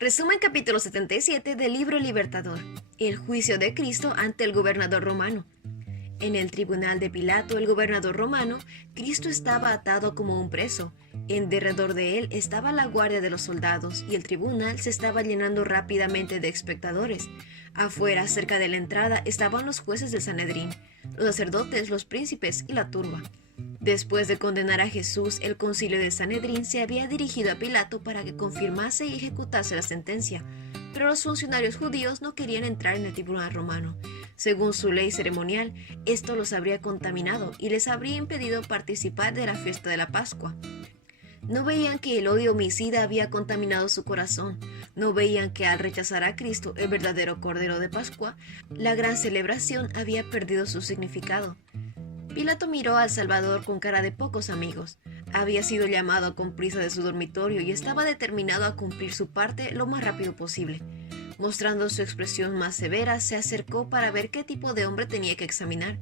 Resumen capítulo 77 del libro Libertador. El juicio de Cristo ante el gobernador romano. En el tribunal de Pilato, el gobernador romano, Cristo estaba atado como un preso. En derredor de él estaba la guardia de los soldados y el tribunal se estaba llenando rápidamente de espectadores. Afuera, cerca de la entrada, estaban los jueces del Sanedrín, los sacerdotes, los príncipes y la turba. Después de condenar a Jesús, el concilio del Sanedrín se había dirigido a Pilato para que confirmase y ejecutase la sentencia, pero los funcionarios judíos no querían entrar en el tribunal romano. Según su ley ceremonial, esto los habría contaminado y les habría impedido participar de la fiesta de la Pascua. No veían que el odio homicida había contaminado su corazón. No veían que al rechazar a Cristo, el verdadero Cordero de Pascua, la gran celebración había perdido su significado. Pilato miró al Salvador con cara de pocos amigos. Había sido llamado con prisa de su dormitorio y estaba determinado a cumplir su parte lo más rápido posible. Mostrando su expresión más severa, se acercó para ver qué tipo de hombre tenía que examinar.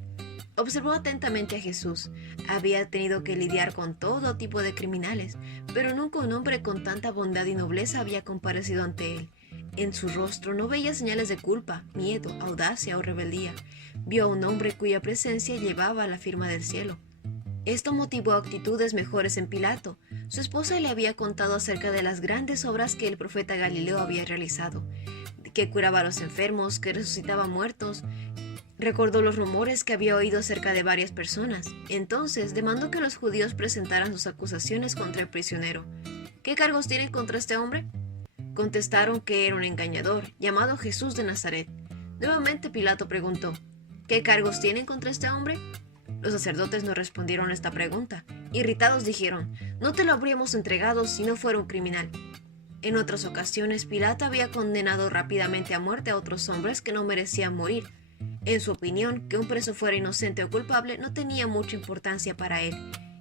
Observó atentamente a Jesús. Había tenido que lidiar con todo tipo de criminales, pero nunca un hombre con tanta bondad y nobleza había comparecido ante él. En su rostro no veía señales de culpa, miedo, audacia o rebeldía. Vio a un hombre cuya presencia llevaba la firma del cielo. Esto motivó actitudes mejores en Pilato. Su esposa le había contado acerca de las grandes obras que el profeta Galileo había realizado, que curaba a los enfermos, que resucitaba muertos. Recordó los rumores que había oído acerca de varias personas. Entonces demandó que los judíos presentaran sus acusaciones contra el prisionero. ¿Qué cargos tienen contra este hombre? Contestaron que era un engañador, llamado Jesús de Nazaret. Nuevamente Pilato preguntó, ¿qué cargos tienen contra este hombre? Los sacerdotes no respondieron a esta pregunta. Irritados dijeron, no te lo habríamos entregado si no fuera un criminal. En otras ocasiones, Pilato había condenado rápidamente a muerte a otros hombres que no merecían morir. En su opinión, que un preso fuera inocente o culpable no tenía mucha importancia para él,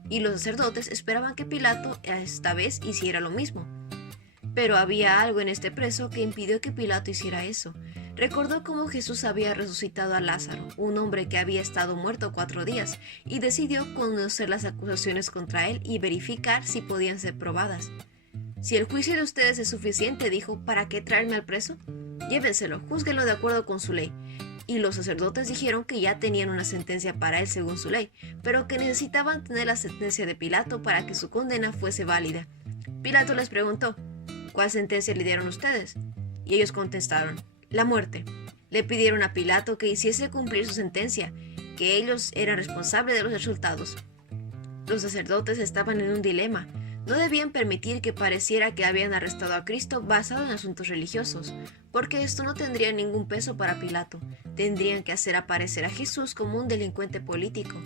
y los sacerdotes esperaban que Pilato esta vez hiciera lo mismo. Pero había algo en este preso que impidió que Pilato hiciera eso. Recordó cómo Jesús había resucitado a Lázaro, un hombre que había estado muerto 4 días, y decidió conocer las acusaciones contra él y verificar si podían ser probadas. Si el juicio de ustedes es suficiente, dijo, ¿para qué traerme al preso? Llévenselo, júzguenlo de acuerdo con su ley. Y los sacerdotes dijeron que ya tenían una sentencia para él según su ley, pero que necesitaban tener la sentencia de Pilato para que su condena fuese válida. Pilato les preguntó, ¿cuál sentencia le dieron ustedes? Y ellos contestaron, la muerte. Le pidieron a Pilato que hiciese cumplir su sentencia, que ellos eran responsables de los resultados. Los sacerdotes estaban en un dilema. No debían permitir que pareciera que habían arrestado a Cristo basado en asuntos religiosos, porque esto no tendría ningún peso para Pilato. Tendrían que hacer aparecer a Jesús como un delincuente político.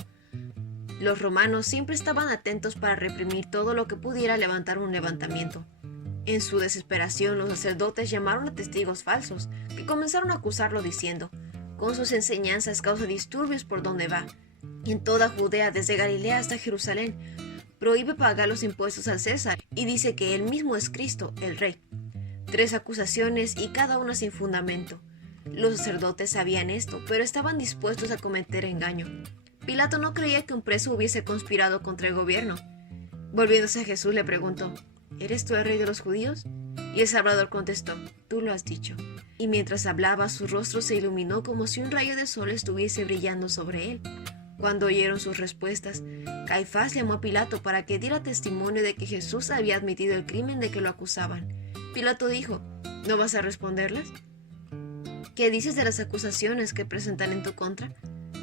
Los romanos siempre estaban atentos para reprimir todo lo que pudiera levantar un levantamiento. En su desesperación, los sacerdotes llamaron a testigos falsos, que comenzaron a acusarlo diciendo, con sus enseñanzas causa disturbios por donde va. En toda Judea, desde Galilea hasta Jerusalén, prohíbe pagar los impuestos al César y dice que él mismo es Cristo, el Rey. 3 acusaciones y cada una sin fundamento. Los sacerdotes sabían esto, pero estaban dispuestos a cometer engaño. Pilato no creía que un preso hubiese conspirado contra el gobierno. Volviéndose a Jesús le preguntó, ¿eres tú el rey de los judíos? Y el Salvador contestó, tú lo has dicho. Y mientras hablaba, su rostro se iluminó como si un rayo de sol estuviese brillando sobre él. Cuando oyeron sus respuestas, Caifás llamó a Pilato para que diera testimonio de que Jesús había admitido el crimen de que lo acusaban. Pilato dijo, ¿no vas a responderlas? ¿Qué dices de las acusaciones que presentan en tu contra?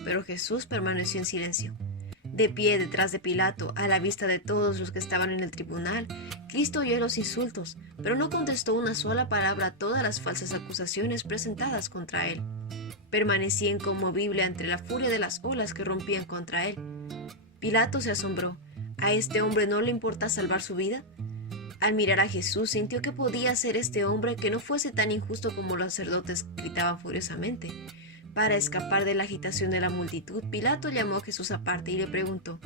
Pero Jesús permaneció en silencio. De pie detrás de Pilato, a la vista de todos los que estaban en el tribunal, Cristo oyó los insultos, pero no contestó una sola palabra a todas las falsas acusaciones presentadas contra él. Permanecía inconmovible ante la furia de las olas que rompían contra él. Pilato se asombró. ¿A este hombre no le importa salvar su vida? Al mirar a Jesús, sintió que podía ser este hombre que no fuese tan injusto como los sacerdotes gritaban furiosamente. Para escapar de la agitación de la multitud, Pilato llamó a Jesús aparte y le preguntó,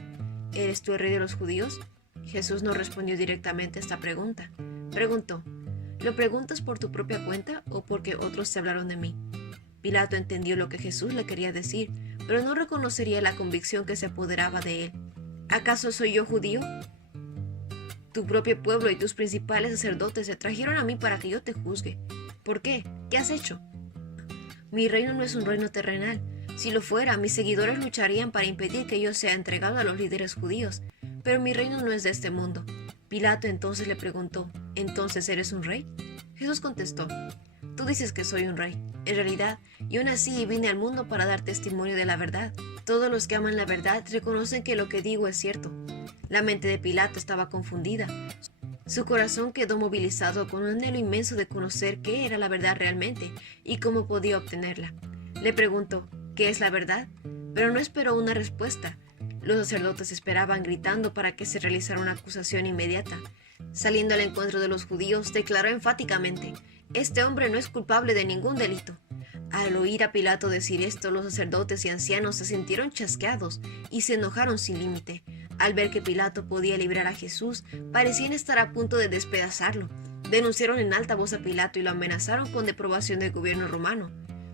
¿eres tú el rey de los judíos? Jesús no respondió directamente a esta pregunta. Preguntó, ¿lo preguntas por tu propia cuenta o porque otros te hablaron de mí? Pilato entendió lo que Jesús le quería decir, pero no reconocería la convicción que se apoderaba de él. ¿Acaso soy yo judío? Tu propio pueblo y tus principales sacerdotes se trajeron a mí para que yo te juzgue. ¿Por qué? ¿Qué has hecho? Mi reino no es un reino terrenal. Si lo fuera, mis seguidores lucharían para impedir que yo sea entregado a los líderes judíos. Pero mi reino no es de este mundo. Pilato entonces le preguntó, ¿entonces eres un rey? Jesús contestó, tú dices que soy un rey. En realidad, yo nací y vine al mundo para dar testimonio de la verdad. Todos los que aman la verdad reconocen que lo que digo es cierto. La mente de Pilato estaba confundida. Su corazón quedó movilizado con un anhelo inmenso de conocer qué era la verdad realmente y cómo podía obtenerla. Le preguntó, ¿qué es la verdad? Pero no esperó una respuesta. Los sacerdotes esperaban gritando para que se realizara una acusación inmediata. Saliendo al encuentro de los judíos, declaró enfáticamente, este hombre no es culpable de ningún delito. Al oír a Pilato decir esto, los sacerdotes y ancianos se sintieron chasqueados y se enojaron sin límite. Al ver que Pilato podía librar a Jesús, parecían estar a punto de despedazarlo. Denunciaron en alta voz a Pilato y lo amenazaron con deprobación del gobierno romano.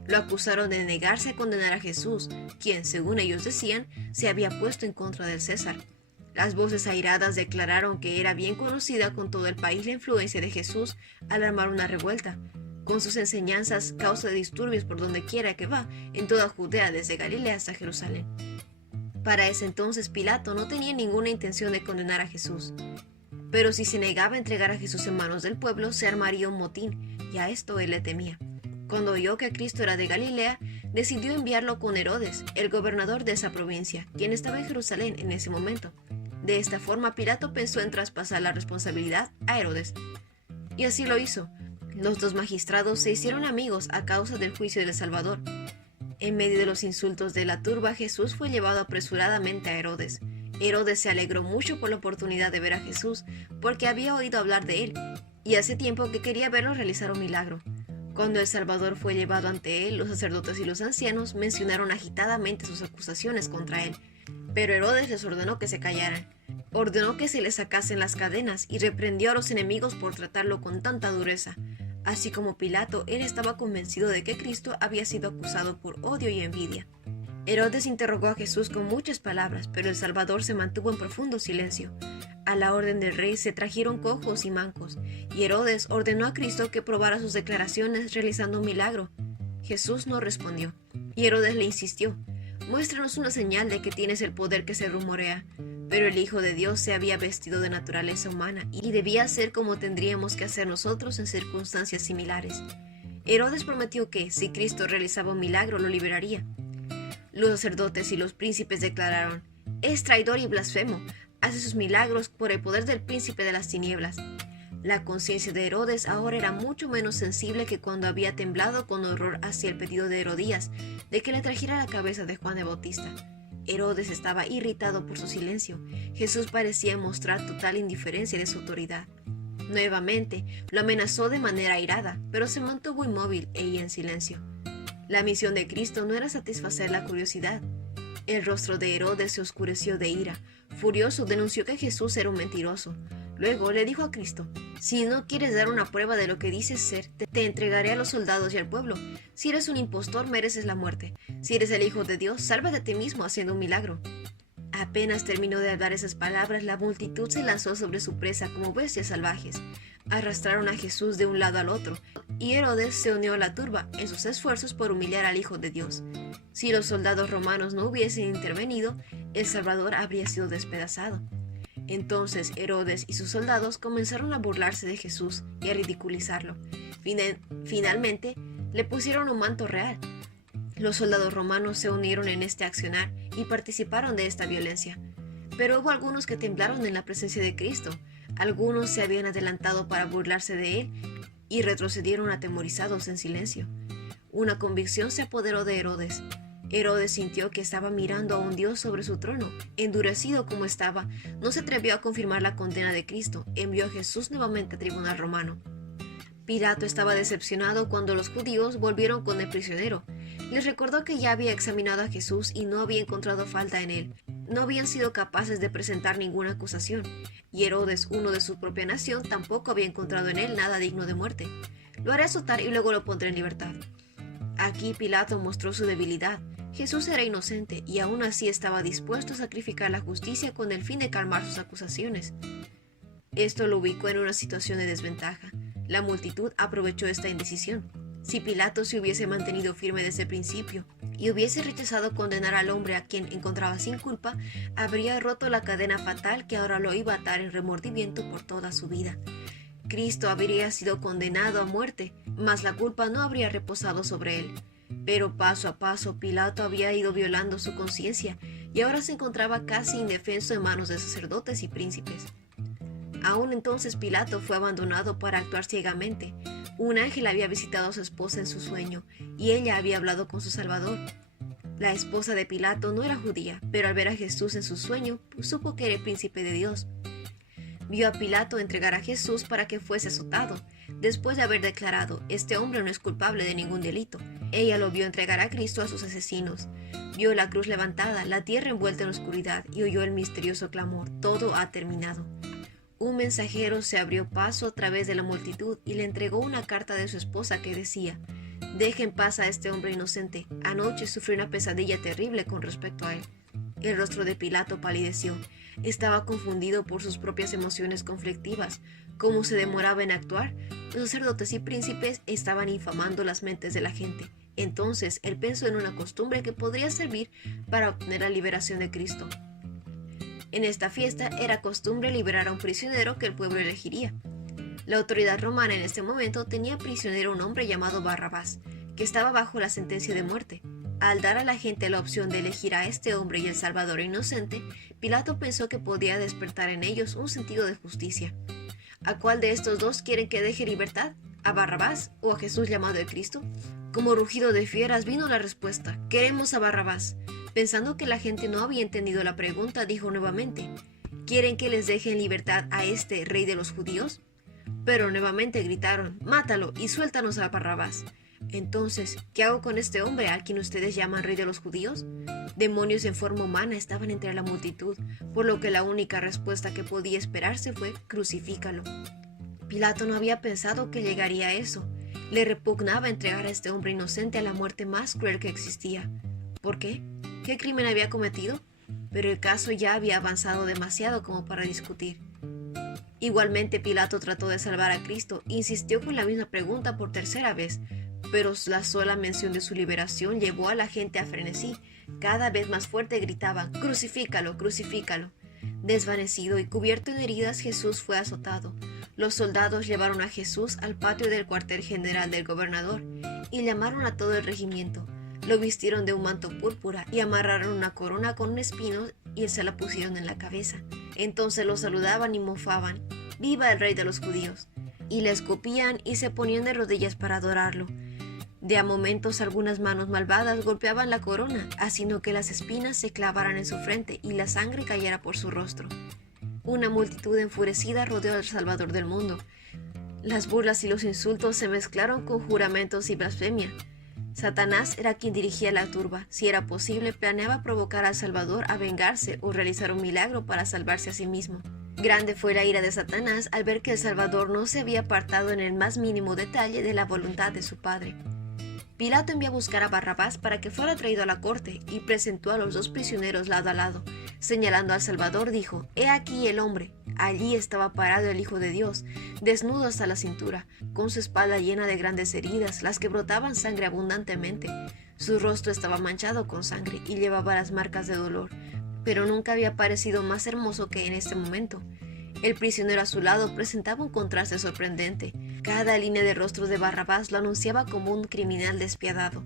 Lo acusaron de negarse a condenar a Jesús, quien, según ellos decían, se había puesto en contra del César. Las voces airadas declararon que era bien conocida con todo el país la influencia de Jesús al armar una revuelta. Con sus enseñanzas causa disturbios por donde quiera que va, en toda Judea, desde Galilea hasta Jerusalén. Para ese entonces Pilato no tenía ninguna intención de condenar a Jesús. Pero si se negaba a entregar a Jesús en manos del pueblo, se armaría un motín, y a esto él le temía. Cuando oyó que Cristo era de Galilea, decidió enviarlo con Herodes, el gobernador de esa provincia, quien estaba en Jerusalén en ese momento. De esta forma, Pilato pensó en traspasar la responsabilidad a Herodes. Y así lo hizo. Los dos magistrados se hicieron amigos a causa del juicio del Salvador. En medio de los insultos de la turba, Jesús fue llevado apresuradamente a Herodes. Herodes se alegró mucho por la oportunidad de ver a Jesús, porque había oído hablar de él, y hace tiempo que quería verlo realizar un milagro. Cuando el Salvador fue llevado ante él, los sacerdotes y los ancianos mencionaron agitadamente sus acusaciones contra él, pero Herodes les ordenó que se callaran. Ordenó que se le sacasen las cadenas y reprendió a los enemigos por tratarlo con tanta dureza. Así como Pilato, él estaba convencido de que Cristo había sido acusado por odio y envidia. Herodes interrogó a Jesús con muchas palabras, pero el Salvador se mantuvo en profundo silencio. A la orden del rey se trajeron cojos y mancos, y Herodes ordenó a Cristo que probara sus declaraciones realizando un milagro. Jesús no respondió, y Herodes le insistió, «Muéstranos una señal de que tienes el poder que se rumorea». Pero el Hijo de Dios se había vestido de naturaleza humana y debía hacer como tendríamos que hacer nosotros en circunstancias similares. Herodes prometió que, si Cristo realizaba un milagro, lo liberaría. Los sacerdotes y los príncipes declararon, «Es traidor y blasfemo, hace sus milagros por el poder del príncipe de las tinieblas». La conciencia de Herodes ahora era mucho menos sensible que cuando había temblado con horror hacia el pedido de Herodías de que le trajera la cabeza de Juan el Bautista. Herodes estaba irritado por su silencio. Jesús parecía mostrar total indiferencia de su autoridad. Nuevamente, lo amenazó de manera airada, pero se mantuvo inmóvil y en silencio. La misión de Cristo no era satisfacer la curiosidad. El rostro de Herodes se oscureció de ira. Furioso, denunció que Jesús era un mentiroso. Luego le dijo a Cristo, «Si no quieres dar una prueba de lo que dices ser, te entregaré a los soldados y al pueblo. Si eres un impostor, mereces la muerte. Si eres el Hijo de Dios, sálvate a ti mismo haciendo un milagro». Apenas terminó de hablar esas palabras, la multitud se lanzó sobre su presa como bestias salvajes. Arrastraron a Jesús de un lado al otro, y Herodes se unió a la turba en sus esfuerzos por humillar al Hijo de Dios. Si los soldados romanos no hubiesen intervenido, el Salvador habría sido despedazado. Entonces Herodes y sus soldados comenzaron a burlarse de Jesús y a ridiculizarlo. Finalmente, le pusieron un manto real. Los soldados romanos se unieron en este accionar y participaron de esta violencia. Pero hubo algunos que temblaron en la presencia de Cristo. Algunos se habían adelantado para burlarse de él y retrocedieron atemorizados en silencio. Una convicción se apoderó de Herodes. Herodes sintió que estaba mirando a un Dios sobre su trono. Endurecido como estaba, no se atrevió a confirmar la condena de Cristo. Envió a Jesús nuevamente al tribunal romano. Pilato estaba decepcionado cuando los judíos volvieron con el prisionero. Les recordó que ya había examinado a Jesús y no había encontrado falta en él. No habían sido capaces de presentar ninguna acusación. Y Herodes, uno de su propia nación, tampoco había encontrado en él nada digno de muerte. Lo haré azotar y luego lo pondré en libertad. Aquí Pilato mostró su debilidad. Jesús era inocente y aún así estaba dispuesto a sacrificar la justicia con el fin de calmar sus acusaciones. Esto lo ubicó en una situación de desventaja. La multitud aprovechó esta indecisión. Si Pilato se hubiese mantenido firme desde el principio y hubiese rechazado condenar al hombre a quien encontraba sin culpa, habría roto la cadena fatal que ahora lo iba a atar en remordimiento por toda su vida. Cristo habría sido condenado a muerte, mas la culpa no habría reposado sobre él. Pero paso a paso Pilato había ido violando su conciencia y ahora se encontraba casi indefenso en manos de sacerdotes y príncipes. Aún entonces Pilato fue abandonado para actuar ciegamente. Un ángel había visitado a su esposa en su sueño y ella había hablado con su Salvador. La esposa de Pilato no era judía, pero al ver a Jesús en su sueño, supo que era el príncipe de Dios. Vio a Pilato entregar a Jesús para que fuese azotado, después de haber declarado: este hombre no es culpable de ningún delito. Ella lo vio entregar a Cristo a sus asesinos. Vio la cruz levantada, la tierra envuelta en oscuridad y oyó el misterioso clamor: todo ha terminado. Un mensajero se abrió paso a través de la multitud y le entregó una carta de su esposa que decía: deje en paz a este hombre inocente. Anoche sufrí una pesadilla terrible con respecto a él. El rostro de Pilato palideció. Estaba confundido por sus propias emociones conflictivas. Como se demoraba en actuar, los sacerdotes y príncipes estaban infamando las mentes de la gente. Entonces él pensó en una costumbre que podría servir para obtener la liberación de Cristo. En esta fiesta era costumbre liberar a un prisionero que el pueblo elegiría. La autoridad romana en este momento tenía prisionero a un hombre llamado Barrabás, que estaba bajo la sentencia de muerte. Al dar a la gente la opción de elegir a este hombre y el Salvador inocente, Pilato pensó que podía despertar en ellos un sentido de justicia. ¿A cuál de estos dos quieren que deje libertad? ¿A Barrabás o a Jesús llamado el Cristo? Como rugido de fieras vino la respuesta: queremos a Barrabás. Pensando que la gente no había entendido la pregunta, dijo nuevamente: ¿quieren que les deje en libertad a este rey de los judíos? Pero nuevamente gritaron: mátalo y suéltanos a Barrabás. Entonces, ¿qué hago con este hombre a quien ustedes llaman rey de los judíos? Demonios en forma humana estaban entre la multitud, por lo que la única respuesta que podía esperarse fue: crucifícalo. Pilato no había pensado que llegaría a eso. Le repugnaba entregar a este hombre inocente a la muerte más cruel que existía. ¿Por qué? ¿Qué crimen había cometido? Pero el caso ya había avanzado demasiado como para discutir. Igualmente Pilato trató de salvar a Cristo e insistió con la misma pregunta por tercera vez, pero la sola mención de su liberación llevó a la gente a frenesí. Cada vez más fuerte gritaban: crucifícalo, crucifícalo. Desvanecido y cubierto en heridas, Jesús fue azotado. Los soldados llevaron a Jesús al patio del cuartel general del gobernador y llamaron a todo el regimiento. Lo vistieron de un manto púrpura y amarraron una corona con espinos y se la pusieron en la cabeza. Entonces lo saludaban y mofaban: ¡viva el rey de los judíos! Y le escupían y se ponían de rodillas para adorarlo. De a momentos algunas manos malvadas golpeaban la corona, haciendo que las espinas se clavaran en su frente y la sangre cayera por su rostro. Una multitud enfurecida rodeó al Salvador del mundo. Las burlas y los insultos se mezclaron con juramentos y blasfemia. Satanás era quien dirigía la turba. Si era posible, planeaba provocar al Salvador a vengarse o realizar un milagro para salvarse a sí mismo. Grande fue la ira de Satanás al ver que el Salvador no se había apartado en el más mínimo detalle de la voluntad de su padre. Pilato envió a buscar a Barrabás para que fuera traído a la corte y presentó a los dos prisioneros lado a lado. Señalando al Salvador, dijo: «He aquí el hombre». Allí estaba parado el Hijo de Dios, desnudo hasta la cintura, con su espalda llena de grandes heridas, las que brotaban sangre abundantemente. Su rostro estaba manchado con sangre y llevaba las marcas de dolor, pero nunca había parecido más hermoso que en este momento. El prisionero a su lado presentaba un contraste sorprendente. Cada línea de rostro de Barrabás lo anunciaba como un criminal despiadado.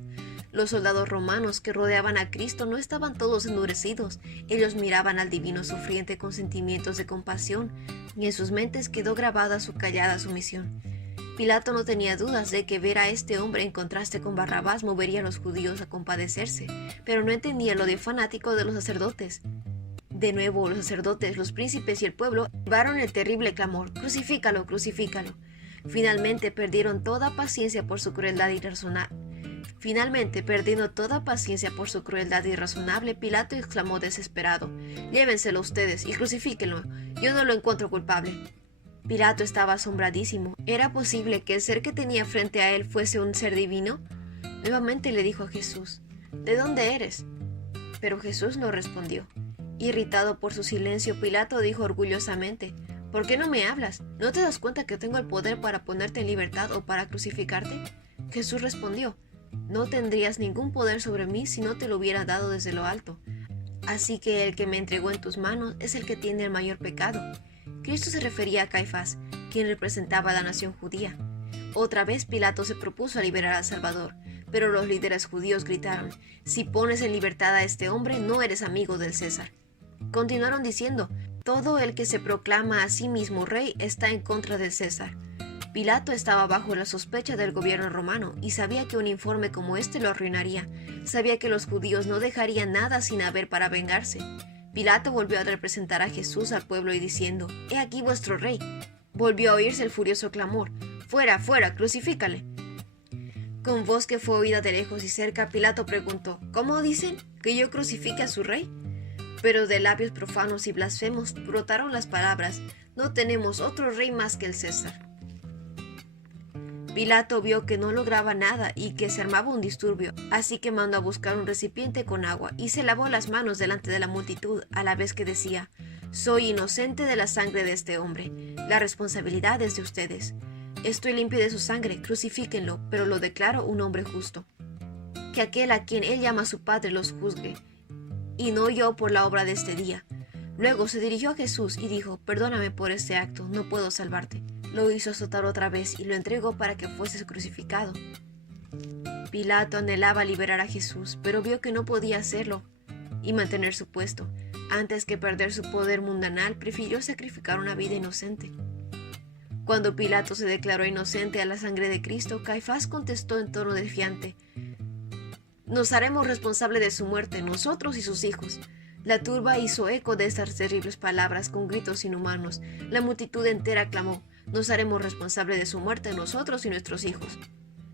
Los soldados romanos que rodeaban a Cristo no estaban todos endurecidos. Ellos miraban al divino sufriente con sentimientos de compasión, y en sus mentes quedó grabada su callada sumisión. Pilato no tenía dudas de que ver a este hombre en contraste con Barrabás movería a los judíos a compadecerse, pero no entendía lo de fanático de los sacerdotes. De nuevo, los sacerdotes, los príncipes y el pueblo llevaron el terrible clamor: «¡Crucifícalo, crucifícalo!». Finalmente, perdiendo toda paciencia por su crueldad irrazonable, Pilato exclamó desesperado: «Llévenselo ustedes y crucifíquenlo. Yo no lo encuentro culpable». Pilato estaba asombradísimo. ¿Era posible que el ser que tenía frente a él fuese un ser divino? Nuevamente le dijo a Jesús: «¿De dónde eres?». Pero Jesús no respondió. Irritado por su silencio, Pilato dijo orgullosamente: ¿Por qué no me hablas? ¿No te das cuenta que tengo el poder para ponerte en libertad o para crucificarte? Jesús respondió, no tendrías ningún poder sobre mí si no te lo hubiera dado desde lo alto. Así que el que me entregó en tus manos es el que tiene el mayor pecado. Cristo se refería a Caifás, quien representaba a la nación judía. Otra vez Pilato se propuso a liberar al Salvador, pero los líderes judíos gritaron, si pones en libertad a este hombre, no eres amigo del César. Continuaron diciendo, todo el que se proclama a sí mismo rey está en contra del César. Pilato estaba bajo la sospecha del gobierno romano y sabía que un informe como este lo arruinaría. Sabía que los judíos no dejarían nada sin haber para vengarse. Pilato volvió a representar a Jesús al pueblo y diciendo, «He aquí vuestro rey». Volvió a oírse el furioso clamor, «¡Fuera, fuera, crucifícale!». Con voz que fue oída de lejos y cerca, Pilato preguntó, «¿Cómo dicen? ¿Que yo crucifique a su rey?». Pero de labios profanos y blasfemos brotaron las palabras, «No tenemos otro rey más que el César». Pilato vio que no lograba nada y que se armaba un disturbio, así que mandó a buscar un recipiente con agua y se lavó las manos delante de la multitud, a la vez que decía, «Soy inocente de la sangre de este hombre, la responsabilidad es de ustedes. Estoy limpio de su sangre, crucifíquenlo, pero lo declaro un hombre justo. Que aquel a quien él llama su padre los juzgue, y no yo por la obra de este día». Luego se dirigió a Jesús y dijo, «Perdóname por este acto, no puedo salvarte». Lo hizo azotar otra vez y lo entregó para que fuese crucificado. Pilato anhelaba liberar a Jesús, pero vio que no podía hacerlo y mantener su puesto. Antes que perder su poder mundanal, prefirió sacrificar una vida inocente. Cuando Pilato se declaró inocente a la sangre de Cristo, Caifás contestó en tono defiante, «Nos haremos responsables de su muerte, nosotros y sus hijos». La turba hizo eco de estas terribles palabras con gritos inhumanos. La multitud entera clamó, «Nos haremos responsables de su muerte nosotros y nuestros hijos».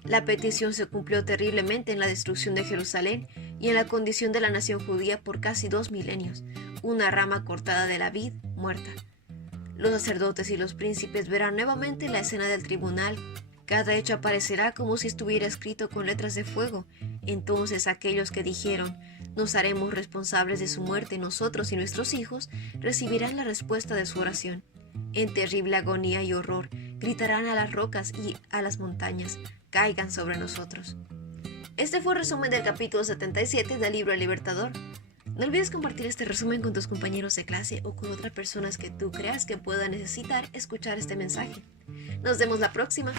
La petición se cumplió terriblemente en la destrucción de Jerusalén y en la condición de la nación judía por casi 2 milenios, una rama cortada de la vid muerta. Los sacerdotes y los príncipes verán nuevamente la escena del tribunal. Cada hecho aparecerá como si estuviera escrito con letras de fuego. Entonces aquellos que dijeron, «Nos haremos responsables de su muerte nosotros y nuestros hijos», recibirán la respuesta de su oración. En terrible agonía y horror, gritarán a las rocas y a las montañas, «Caigan sobre nosotros». Este fue el resumen del capítulo 77 del libro El Libertador. No olvides compartir este resumen con tus compañeros de clase o con otras personas que tú creas que puedan necesitar escuchar este mensaje. Nos vemos la próxima.